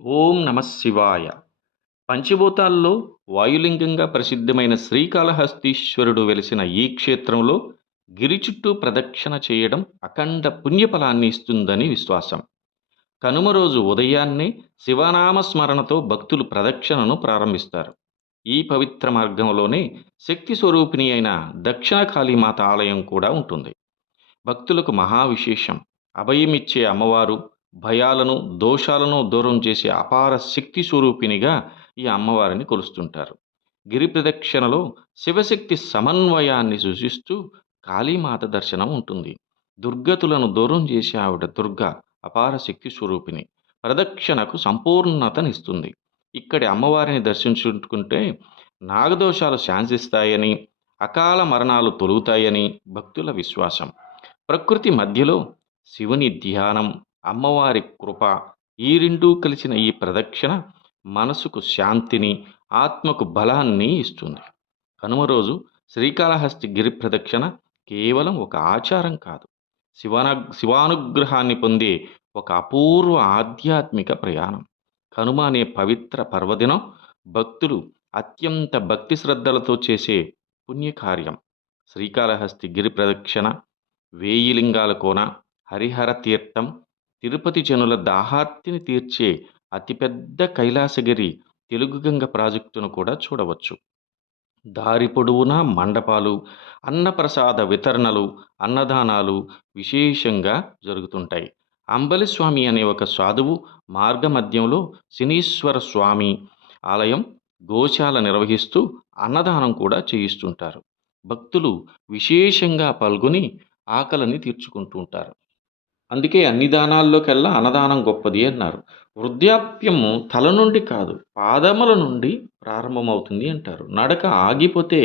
ఓం నమః శివాయ. పంచభూతాల్లో వాయులింగంగా ప్రసిద్ధమైన శ్రీకాళహస్తీశ్వరుడు వెలిసిన ఈ క్షేత్రంలో గిరి చుట్టూ ప్రదక్షిణ చేయడం అఖండ పుణ్యఫలాన్ని ఇస్తుందని విశ్వాసం. కనుమ రోజు ఉదయాన్నే శివనామ స్మరణతో భక్తులు ప్రదక్షిణను ప్రారంభిస్తారు. ఈ పవిత్ర మార్గంలోనే శక్తి స్వరూపిణి అయిన దక్షిణ కాళీమాత ఆలయం కూడా ఉంటుంది. భక్తులకు మహావిశేషం. అభయమిచ్చే అమ్మవారు, భయాలను, దోషాలను దూరం చేసే అపార శక్తి స్వరూపిణిగా ఈ అమ్మవారిని కొలుస్తుంటారు. గిరి ప్రదక్షిణలో శివశక్తి సమన్వయాన్ని సూచిస్తూ కాళీమాత దర్శనం ఉంటుంది. దుర్గతులను దూరం చేసే ఆవిడ దుర్గ అపార శక్తి స్వరూపిణి. ప్రదక్షిణకు సంపూర్ణతనిస్తుంది. ఇక్కడి అమ్మవారిని దర్శించుకుంటే నాగదోషాలు శాంతిస్తాయని, అకాల మరణాలు తొలుగుతాయని భక్తుల విశ్వాసం. ప్రకృతి మధ్యలో శివుని ధ్యానం, అమ్మవారి కృప ఈ రెండూ కలిసిన ఈ ప్రదక్షిణ మనసుకు శాంతిని, ఆత్మకు బలాన్ని ఇస్తుంది. కనుమ రోజు శ్రీకాళహస్తి గిరి ప్రదక్షిణ కేవలం ఒక ఆచారం కాదు. శివన శివానుగ్రహాన్ని పొందే ఒక అపూర్వ ఆధ్యాత్మిక ప్రయాణం. కనుమ అనే పవిత్ర పర్వదినం భక్తులు అత్యంత భక్తి శ్రద్ధలతో చేసే పుణ్యకార్యం. శ్రీకాళహస్తి గిరి ప్రదక్షిణ, వేయి లింగాల కోన, హరిహర తీర్థం, తిరుపతి జనుల దాహార్తిని తీర్చే అతిపెద్ద కైలాసగిరి తెలుగుగంగ ప్రాజెక్టును కూడా చూడవచ్చు. దారి పొడవునా మండపాలు, అన్నప్రసాద వితరణలు, అన్నదానాలు విశేషంగా జరుగుతుంటాయి. అంబలిస్వామి అనే ఒక సాధువు మార్గమధ్యంలో శనీశ్వర స్వామి ఆలయం, గోశాల నిర్వహిస్తూ అన్నదానం కూడా చేయిస్తుంటారు. భక్తులు విశేషంగా పాల్గొని ఆకలిని తీర్చుకుంటూ ఉంటారు. అందుకే అన్ని దానాల్లోకెల్లా అన్నదానం గొప్పది అన్నారు. వృద్ధాప్యము తల నుండి కాదు, పాదముల నుండి ప్రారంభమవుతుంది అంటారు. నడక ఆగిపోతే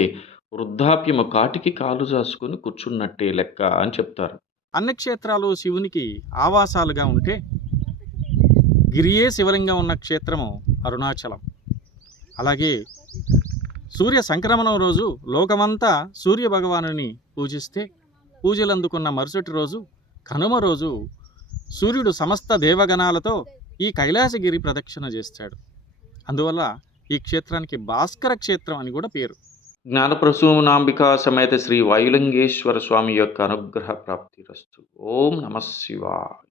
వృద్ధాప్యము కాటికి కాలు చాసుకొని కూర్చున్నట్టే లెక్క అని చెప్తారు. అన్ని క్షేత్రాలు శివునికి ఆవాసాలుగా ఉంటే గిరియే శివలింగం ఉన్న క్షేత్రము అరుణాచలం. అలాగే సూర్య సంక్రమణం రోజు లోకమంతా సూర్య భగవానుని పూజిస్తే పూజలు అందుకున్న మరుసటి రోజు కనుమ రోజు సూర్యుడు సమస్త దేవగణాలతో ఈ కైలాసగిరి ప్రదక్షిణ చేస్తాడు. అందువల్ల ఈ క్షేత్రానికి భాస్కర క్షేత్రం అని కూడా పేరు. జ్ఞానప్రసూనాంబికా సమేత శ్రీ వాయులింగేశ్వర స్వామి యొక్క అనుగ్రహ ప్రాప్తిరస్తు. ఓం నమః శివాయ.